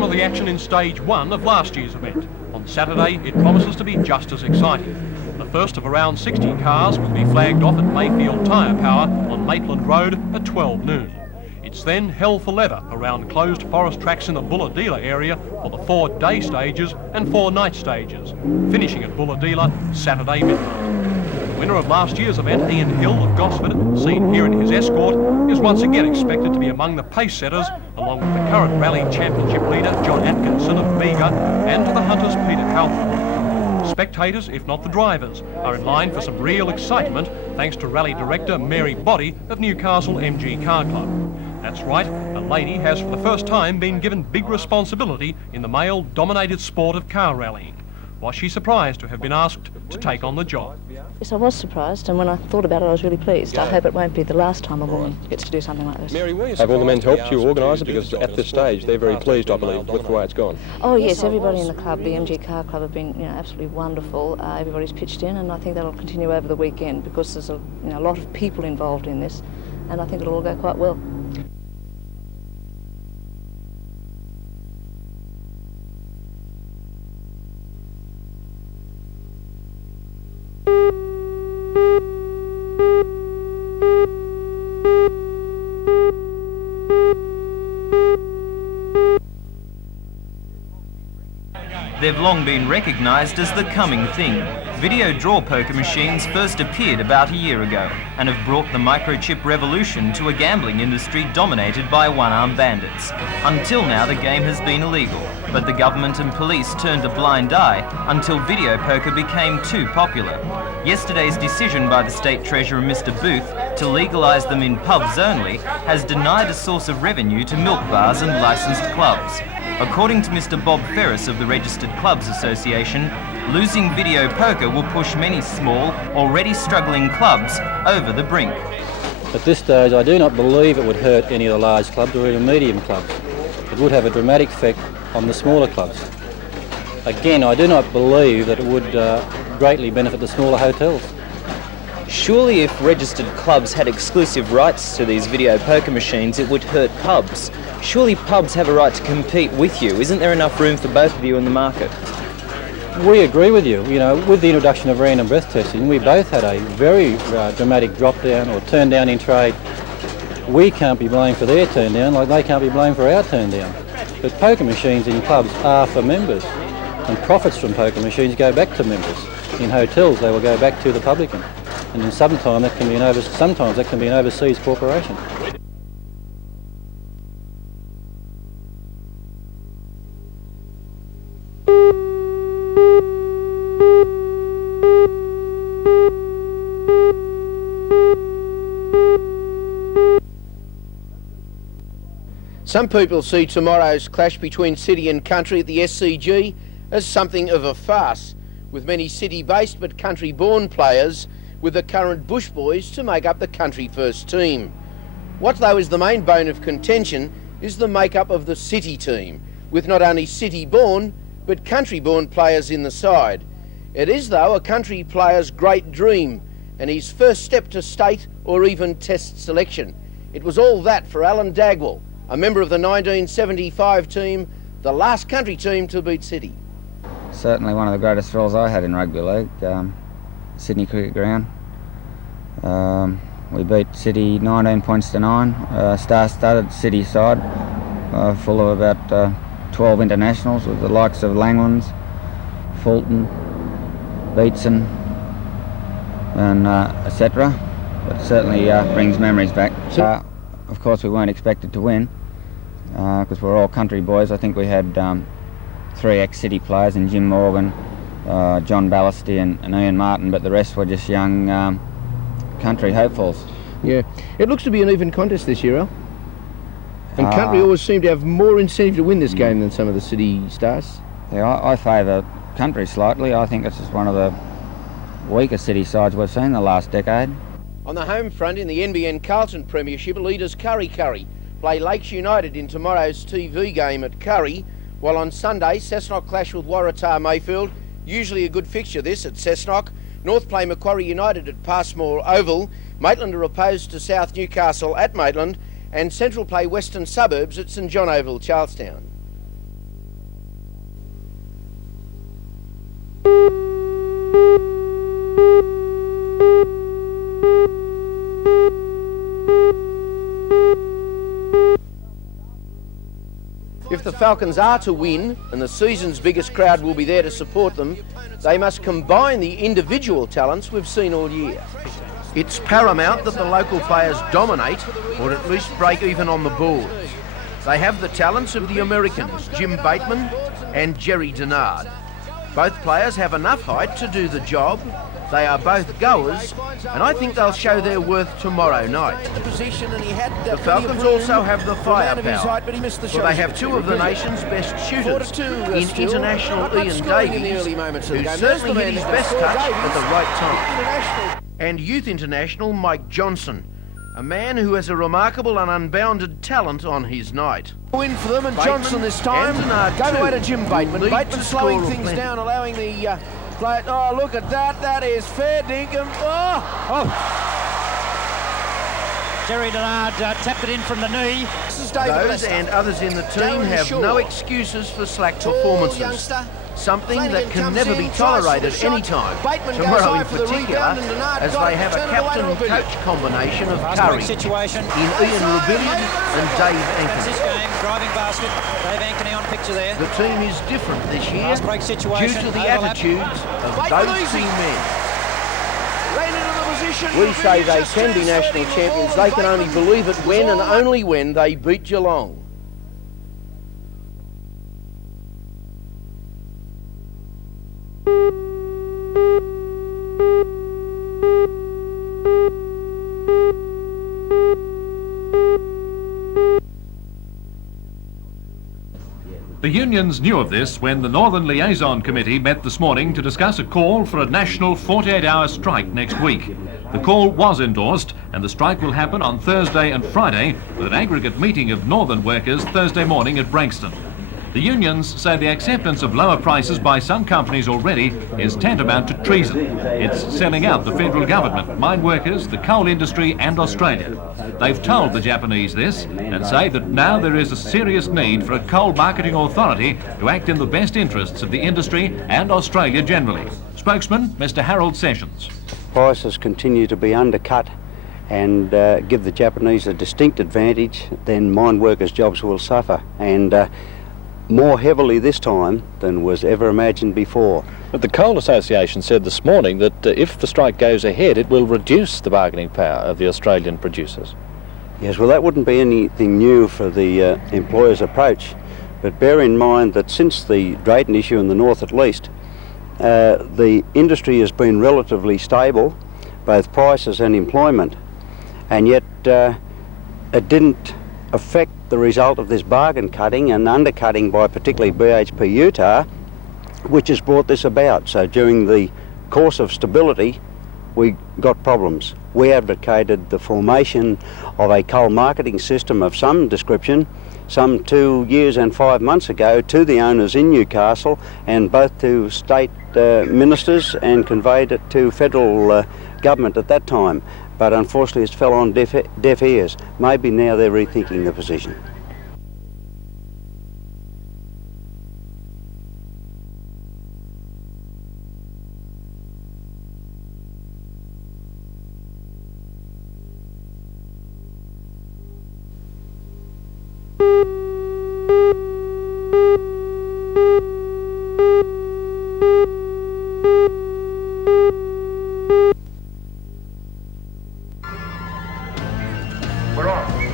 some of the action in stage 1 of last year's event. On Saturday, it promises to be just as exciting. The first of around 60 cars will be flagged off at Mayfield Tyre Power on Maitland Road at 12 noon. It's then hell for leather around closed forest tracks in the Bulahdelah area for the 4 day stages and 4 night stages, finishing at Bulahdelah Saturday midnight. The winner of last year's event, Ian Hill of Gosford, seen here in his Escort, is once again expected to be among the pace setters, along with the current rally championship leader John Atkinson of Bega and the hunters Peter Halford. Spectators, if not the drivers, are in line for some real excitement thanks to rally director Mary Boddy of Newcastle MG Car Club. That's right, a lady has for the first time been given big responsibility in the male-dominated sport of car rallying. Was she surprised to have been asked to take on the job? Yes, I was surprised, and when I thought about it, I was really pleased. I hope it won't be the last time a woman gets to do something like this. Have all the men helped you organise it? Because at this stage, they're very pleased, I believe, with the way it's gone. Oh, yes, everybody in the club, the MG Car Club, have been absolutely wonderful. Everybody's pitched in, and I think that'll continue over the weekend because there's a lot of people involved in this, and I think it'll all go quite well. They've long been recognised as the coming thing. Video draw poker machines first appeared about a year ago and have brought the microchip revolution to a gambling industry dominated by one-armed bandits. Until now, the game has been illegal, but the government and police turned a blind eye until video poker became too popular. Yesterday's decision by the State Treasurer, Mr. Booth, to legalise them in pubs only has denied a source of revenue to milk bars and licensed clubs. According to Mr. Bob Ferris of the Registered Clubs Association, losing video poker will push many small, already struggling clubs over the brink. At this stage, I do not believe it would hurt any of the large clubs or even medium clubs. It would have a dramatic effect on the smaller clubs. Again, I do not believe that it would greatly benefit the smaller hotels. Surely if registered clubs had exclusive rights to these video poker machines, it would hurt pubs. Surely pubs have a right to compete with you. Isn't there enough room for both of you in the market? We agree with you. With the introduction of random breath testing, we both had a very dramatic drop down or turn down in trade. We can't be blamed for their turn down like they can't be blamed for our turn down. But poker machines in clubs are for members, and profits from poker machines go back to members. In hotels, they will go back to the publican. And sometimes that can be an overseas corporation. Some people see tomorrow's clash between city and country at the SCG as something of a farce, with many city-based but country-born players with the current Bush boys to make up the country first team. What though is the main bone of contention is the makeup of the city team, with not only city-born but country-born players in the side. It is though a country player's great dream and his first step to state or even test selection. It was all that for Alan Dagwell, a member of the 1975 team, the last country team to beat City. Certainly one of the greatest thrills I had in rugby league. Sydney Cricket Ground. We beat City 19 points to 9. Star-studded City side, full of about 12 internationals with the likes of Langlands, Fulton, Beatson, and etc. It certainly brings memories back. Of course, we weren't expected to win because we're all country boys. I think we had 3 ex-City players in Jim Morgan, John Ballasty and Ian Martin, but the rest were just young country hopefuls. Yeah, it looks to be an even contest this year, Al. And country always seem to have more incentive to win this game than some of the City stars. Yeah, I favour country slightly. I think it's just one of the weaker City sides we've seen the last decade. On the home front in the NBN Carlton Premiership, leaders Curry play Lakes United in tomorrow's TV game at Curry, while on Sunday Cessnock clash with Waratah Mayfield. Usually a good fixture this at Cessnock. North play Macquarie United at Passmore Oval. Maitland are opposed to South Newcastle at Maitland, and Central play Western Suburbs at St John Oval, Charlestown. If the Falcons are to win, and the season's biggest crowd will be there to support them, they must combine the individual talents we've seen all year. It's paramount that the local players dominate, or at least break even on the boards. They have the talents of the Americans, Jim Bateman and Jerry Denard. Both players have enough height to do the job. They are both goers, and I think they'll show their worth tomorrow night. The Falcons also have the firepower, for they have two of the nation's best shooters in international Ian Davies, who certainly hit his best touch at the right time, and youth international Mike Johnson, a man who has a remarkable and unbounded talent on his night. Win for them, and Bateman, Johnson this time. Go away to Jim Bateman. Bateman slowing things down, allowing the play. Oh, look at that. That is fair dinkum. Jerry Denard tapped it in from the knee. Those and others in the team have no excuses for slack performances. Something that can never be tolerated any time, tomorrow in particular, as they have a captain-coach combination of courage in Ian Rebillard and Dave Ankeny. Driving basket, Dave Ankeny on picture there. The team is different this year due to the attitudes of those two men. We say they can be national champions. They can only believe it when and only when they beat Geelong. The unions knew of this when the Northern Liaison Committee met this morning to discuss a call for a national 48-hour strike next week. The call was endorsed, and the strike will happen on Thursday and Friday with an aggregate meeting of Northern workers Thursday morning at Branxton. The unions say the acceptance of lower prices by some companies already is tantamount to treason. It's selling out the federal government, mine workers, the coal industry and Australia. They've told the Japanese this and say that now there is a serious need for a coal marketing authority to act in the best interests of the industry and Australia generally. Spokesman, Mr. Harold Sessions. Prices continue to be undercut and give the Japanese a distinct advantage, then mine workers' jobs will suffer, and more heavily this time than was ever imagined before. But the Coal Association said this morning that if the strike goes ahead, it will reduce the bargaining power of the Australian producers. Yes, well, that wouldn't be anything new for the employers' approach, but bear in mind that since the Drayton issue in the north at least, the industry has been relatively stable, both prices and employment, and yet it didn't affect the result of this bargain cutting and undercutting by particularly BHP Utah, which has brought this about. So during the course of stability, we got problems. We advocated the formation of a coal marketing system of some description some 2 years and 5 months ago to the owners in Newcastle, and both to state ministers, and conveyed it to federal government at that time. But unfortunately it fell on deaf ears. Maybe now they're rethinking the position.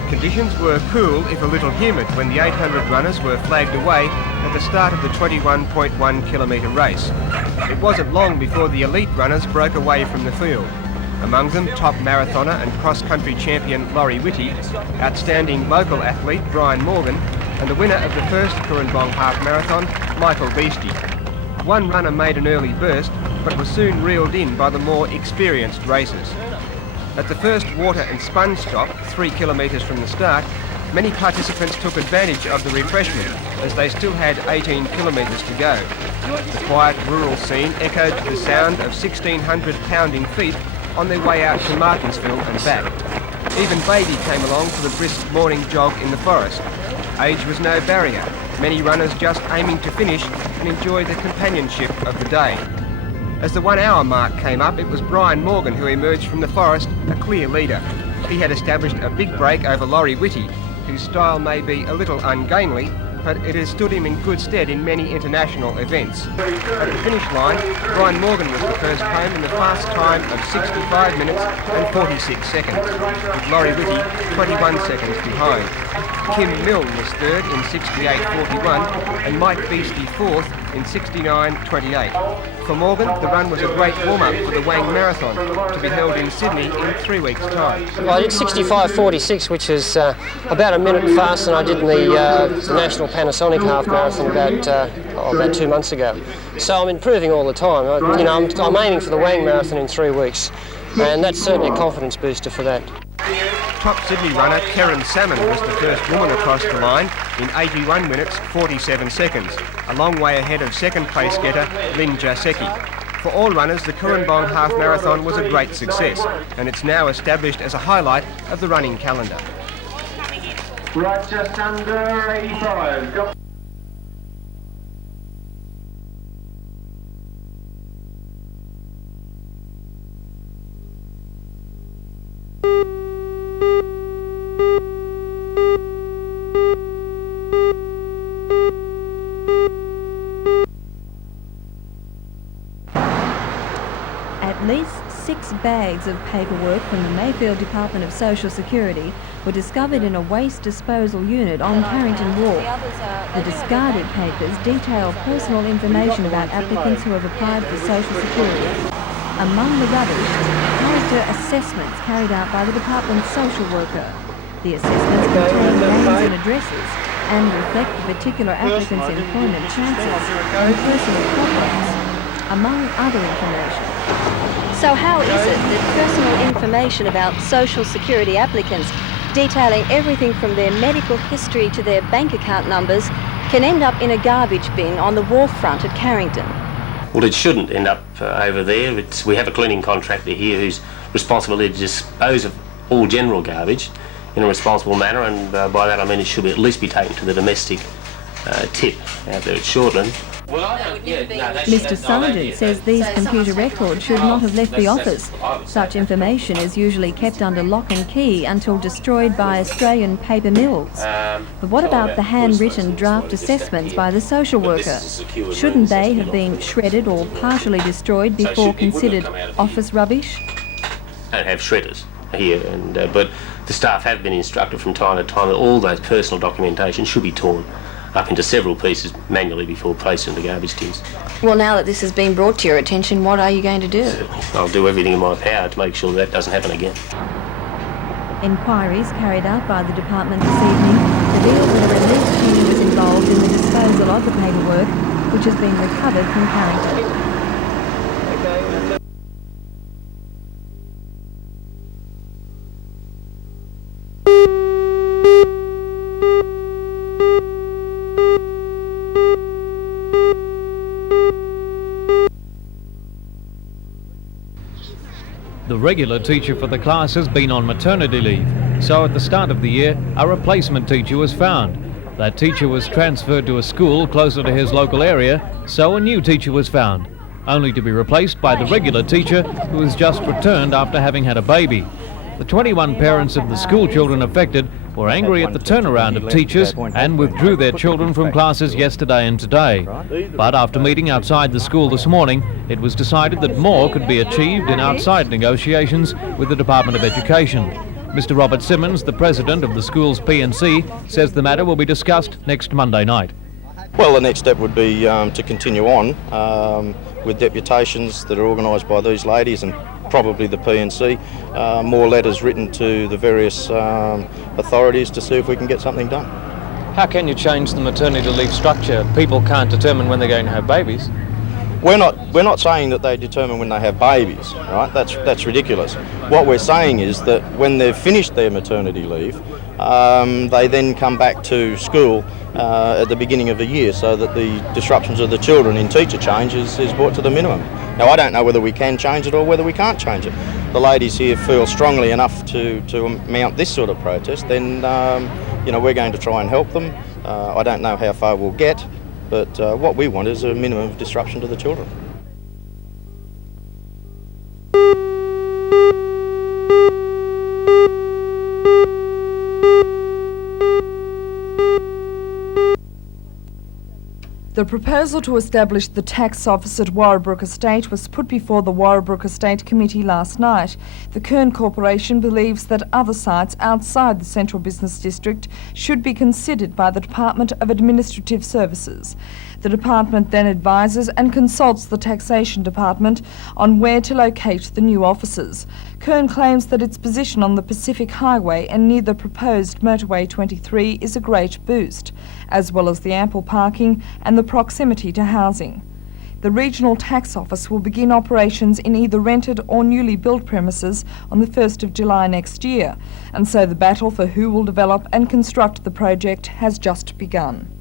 Conditions were cool, if a little humid, when the 800 runners were flagged away at the start of the 21.1 kilometre race. It wasn't long before the elite runners broke away from the field. Among them, top marathoner and cross-country champion Laurie Whitty, outstanding local athlete Brian Morgan, and the winner of the first Cooranbong half marathon, Michael Beastie. One runner made an early burst, but was soon reeled in by the more experienced racers. At the first water and sponge stop, 3 kilometres from the start, many participants took advantage of the refreshment, as they still had 18 kilometres to go. The quiet rural scene echoed to the sound of 1,600 pounding feet on their way out to Martinsville and back. Even Baby came along for the brisk morning jog in the forest. Age was no barrier, many runners just aiming to finish and enjoy the companionship of the day. As the 1 hour mark came up, it was Brian Morgan who emerged from the forest a clear leader. He had established a big break over Laurie Whitty, whose style may be a little ungainly, but it has stood him in good stead in many international events. At the finish line, Brian Morgan was the first home in the fast time of 65 minutes and 46 seconds, with Laurie Whitty 21 seconds behind. Kim Milne was third in 68.41 and Mike Beastie fourth in 69.28. For Morgan, the run was a great warm-up for the Wang Marathon, to be held in Sydney in 3 weeks' time. Well, I did 65.46, which is about a minute faster than I did in the National Panasonic Half Marathon about 2 months ago. So I'm improving all the time. I'm aiming for the Wang Marathon in 3 weeks, and that's certainly a confidence booster for that. Top Sydney runner Karen Salmon was the first woman across the line in 81 minutes 47 seconds, a long way ahead of second place getter Lynn Jasecki. For all runners, the Currumbong Half Marathon was a great success, and it's now established as a highlight of the running calendar. Right, just under 85. Go. At least 6 bags of paperwork from the Mayfield Department of Social Security were discovered in a waste disposal unit on Carrington Wharf. The discarded papers detail personal information about applicants who have applied for Social Security. Among the rubbish, character assessments carried out by the department's social worker. The assessments contain names and addresses and reflect the particular applicant's employment chances and personal problems, among other information. So how is it that personal information about Social Security applicants, detailing everything from their medical history to their bank account numbers, can end up in a garbage bin on the wharf front at Carrington? Well, it shouldn't end up over there. We have a cleaning contractor here whose responsibility to dispose of all general garbage in a responsible manner, and by that I mean it should at least be taken to the domestic tip out there at Shortland. Mr. Sargent says these computer records should not have left the office. Such information is usually kept under lock and key until destroyed by Australian paper mills. But what about the handwritten draft assessments by the social worker? Shouldn't they have been shredded or partially destroyed before considered office rubbish? I don't have shredders here, but the staff have been instructed from time to time that all those personal documentation should be torn up into several pieces manually before placed in the garbage tins. Well, now that this has been brought to your attention, what are you going to do? I'll do everything in my power to make sure that doesn't happen again. Inquiries carried out by the department this evening revealed that a relief team was involved in the disposal of the paperwork, which has been recovered from Carrington. The regular teacher for the class has been on maternity leave, so at the start of the year, a replacement teacher was found. That teacher was transferred to a school closer to his local area, so a new teacher was found, only to be replaced by the regular teacher who has just returned after having had a baby. The 21 parents of the school children affected were angry at the turnaround of teachers and withdrew their children from classes yesterday and today. But after meeting outside the school this morning, it was decided that more could be achieved in outside negotiations with the Department of Education. Mr. Robert Simmons, the president of the school's P&C, says the matter will be discussed next Monday night. Well, the next step would be to continue on with deputations that are organised by these ladies and probably the P&C, more letters written to the various authorities to see if we can get something done. How can you change the maternity leave structure? People can't determine when they're going to have babies. We're not saying that they determine when they have babies, right? That's ridiculous. What we're saying is that when they've finished their maternity leave, they then come back to school at the beginning of the year so that the disruptions of the children in teacher change is brought to the minimum. Now, I don't know whether we can change it or whether we can't change it. The ladies here feel strongly enough to mount this sort of protest, then we're going to try and help them. I don't know how far we'll get, but what we want is a minimum of disruption to the children. The proposal to establish the tax office at Warrabrook Estate was put before the Warrabrook Estate Committee last night. The Kern Corporation believes that other sites outside the Central Business District should be considered by the Department of Administrative Services. The department then advises and consults the Taxation Department on where to locate the new offices. Kern claims that its position on the Pacific Highway and near the proposed Motorway 23 is a great boost, as well as the ample parking and the proximity to housing. The Regional Tax Office will begin operations in either rented or newly built premises on the 1st of July next year, and so the battle for who will develop and construct the project has just begun.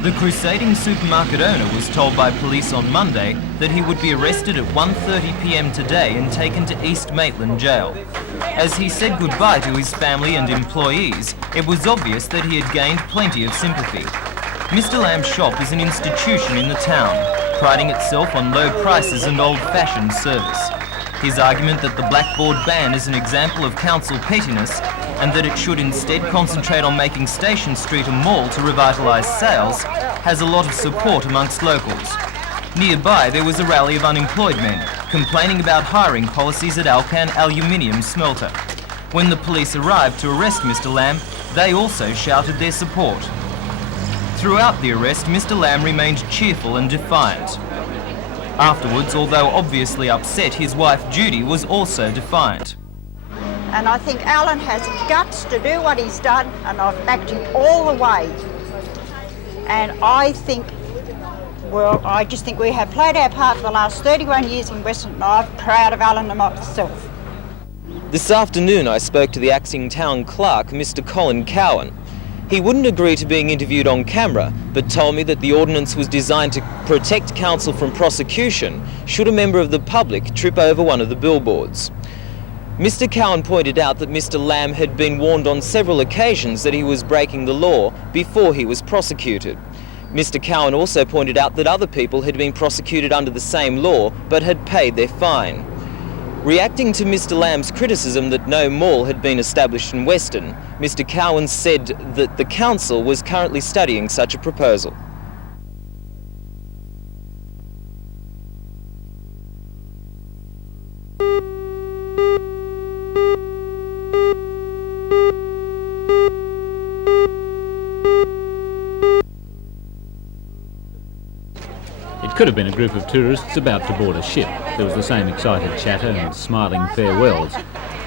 The crusading supermarket owner was told by police on Monday that he would be arrested at 1:30 p.m. today and taken to East Maitland Jail. As he said goodbye to his family and employees, it was obvious that he had gained plenty of sympathy. Mr. Lamb's shop is an institution in the town, priding itself on low prices and old-fashioned service. His argument that the blackboard ban is an example of council pettiness and that it should instead concentrate on making Station Street a mall to revitalise sales has a lot of support amongst locals. Nearby there was a rally of unemployed men complaining about hiring policies at Alcan aluminium smelter. When the police arrived to arrest Mr. Lamb, they also shouted their support. Throughout the arrest, Mr. Lamb remained cheerful and defiant. Afterwards, although obviously upset, his wife Judy was also defiant. And I think Alan has guts to do what he's done, and I've backed him all the way. And I think, well, I just think we have played our part for the last 31 years in Western, and I'm proud of Alan and myself. This afternoon I spoke to the acting town clerk, Mr. Colin Cowan. He wouldn't agree to being interviewed on camera, but told me that the ordinance was designed to protect council from prosecution should a member of the public trip over one of the billboards. Mr. Cowan pointed out that Mr. Lamb had been warned on several occasions that he was breaking the law before he was prosecuted. Mr. Cowan also pointed out that other people had been prosecuted under the same law but had paid their fine. Reacting to Mr. Lamb's criticism that no mall had been established in Western, Mr. Cowan said that the council was currently studying such a proposal. It could have been a group of tourists about to board a ship. There was the same excited chatter and smiling farewells.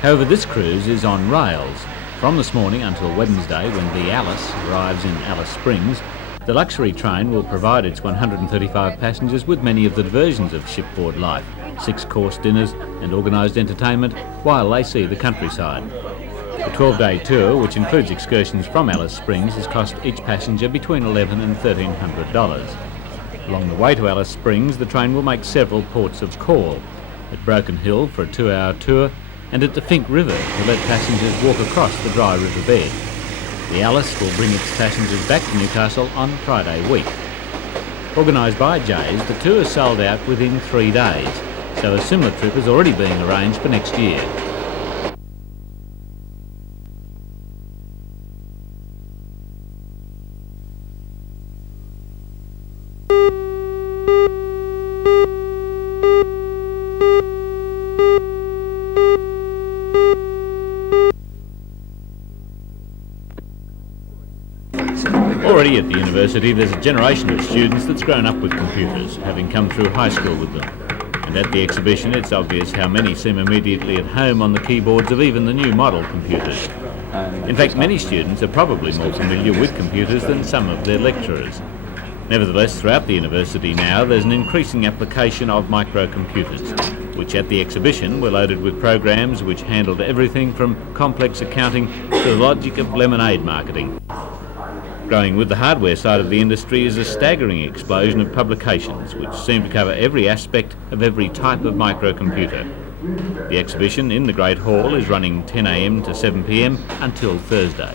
However, this cruise is on rails. From this morning until Wednesday, when the Alice arrives in Alice Springs, the luxury train will provide its 135 passengers with many of the diversions of shipboard life, 6-course dinners and organised entertainment while they see the countryside. The 12-day tour, which includes excursions from Alice Springs, has cost each passenger between $1,100 and $1,300. Along the way to Alice Springs, the train will make several ports of call. At Broken Hill for a 2-hour tour, and at the Fink River to let passengers walk across the dry river bed. The Alice will bring its passengers back to Newcastle on Friday week. Organised by Jays, the tour sold out within 3 days, so a similar trip is already being arranged for next year. Already at the university, there's a generation of students that's grown up with computers, having come through high school with them. And at the exhibition, it's obvious how many seem immediately at home on the keyboards of even the new model computers. In fact, many students are probably more familiar with computers than some of their lecturers. Nevertheless, throughout the university now, there's an increasing application of microcomputers, which at the exhibition were loaded with programs which handled everything from complex accounting to the logic of lemonade marketing. Growing with the hardware side of the industry is a staggering explosion of publications which seem to cover every aspect of every type of microcomputer. The exhibition in the Great Hall is running 10 a.m. to 7 p.m. until Thursday.